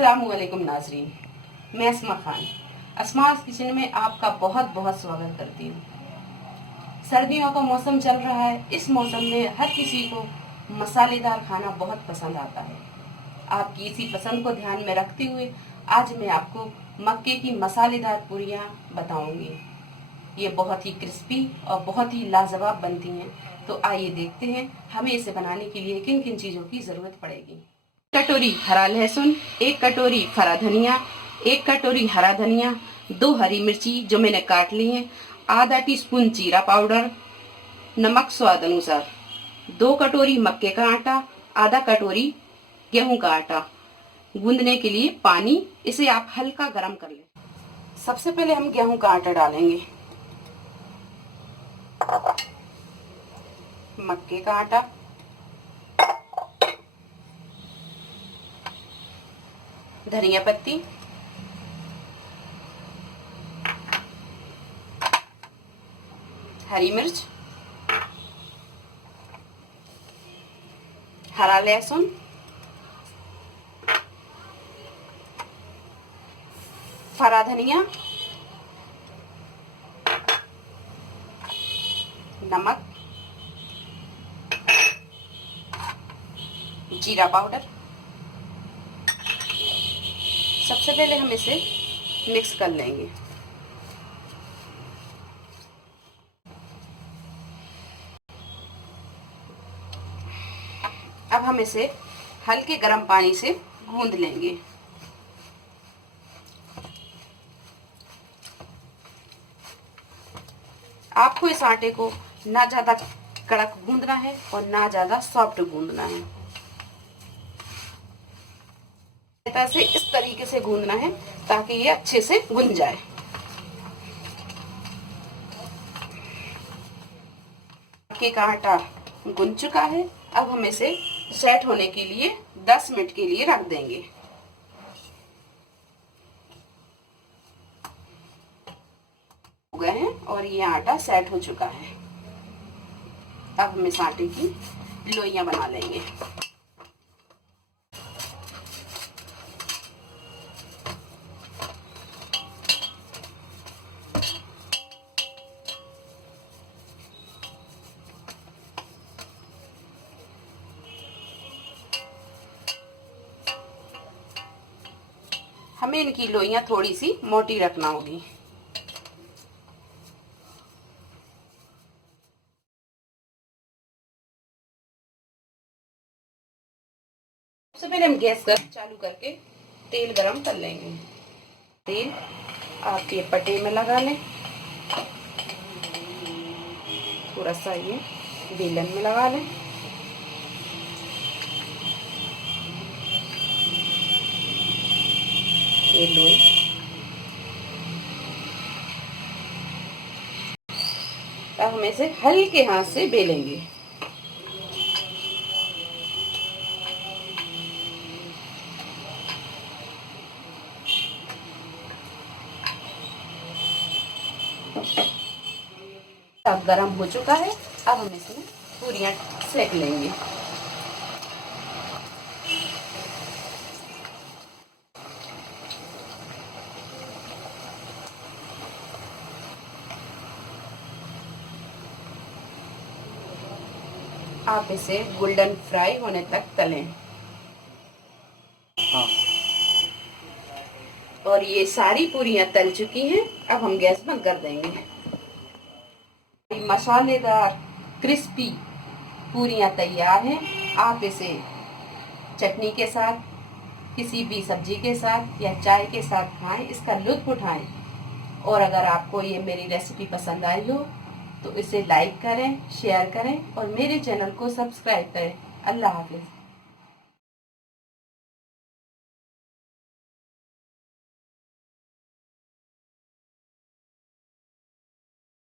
अस्सलामुअलैकुम नाजरीन, मैं अस्मा खान अस्मास किचन में आपका बहुत बहुत स्वागत करती हूँ। सर्दियों का मौसम चल रहा है। इस मौसम में हर किसी को मसालेदार खाना बहुत पसंद आता है। आपकी इसी पसंद को ध्यान में रखते हुए आज मैं आपको मक्के की मसालेदार पूरियाँ बताऊँगी। ये बहुत ही क्रिस्पी और बहुत ही लाजवाब बनती हैं। तो आइए देखते हैं हमें इसे बनाने के लिए किन किन चीज़ों की ज़रूरत पड़ेगी। कटोरी हरा लहसुन, 1 कटोरी हरा धनिया, 1 कटोरी हरा धनिया, 2 हरी मिर्ची जो मैंने काट ली हैं, आधा टीस्पून जीरा पाउडर, नमक स्वाद अनुसार, 2 कटोरी मक्के का आटा, आधा कटोरी गेहूं का आटा, गूंदने के लिए पानी। इसे आप हल्का गरम कर लें। सबसे पहले हम गेहूं का आटा डालेंगे, मक्के का आटा, धनिया पत्ती, हरी मिर्च, हरा लहसुन, हरा धनिया, नमक, जीरा पाउडर। सबसे पहले हम इसे मिक्स कर लेंगे। अब हम इसे हल्के गर्म पानी से गूंद लेंगे। आपको इस आटे को ना ज्यादा कड़क गूंदना है और ना ज्यादा सॉफ्ट गूंदना है। से इस तरीके से गूंदना है ताकि ये अच्छे से गूंद जाए। मक्के का आटा गूंद चुका है। अब हम इसे सेट होने के लिए 10 मिनट के लिए रख देंगे। हो गए हैं और ये आटा सेट हो चुका है। अब हम इस आटे की लोइयां बना लेंगे। हमें इनकी लोइयां थोड़ी सी मोटी रखना होगी। सबसे पहले हम गैस चालू करके तेल गरम कर लेंगे। तेल आप ये पटे में लगा लें, थोड़ा सा ये बेलन में लगा लें। ये लोई अब हम इसे हल्के हाथ से बेलेंगे। अब गरम हो चुका है। अब हम इसमें पूरियां सेक लेंगे। आप इसे गोल्डन फ्राई होने तक तलें। हाँ। और ये सारी पूरियां तल चुकी हैं। अब हम गैस बंद कर देंगे। मसालेदार क्रिस्पी पूरियां तैयार हैं। आप इसे चटनी के साथ, किसी भी सब्जी के साथ या चाय के साथ खाएं, इसका लुत्फ उठाएं। और अगर आपको ये मेरी रेसिपी पसंद आई हो तो इसे लाइक करें, शेयर करें और मेरे चैनल को सब्सक्राइब करें। अल्लाह हाफिज़।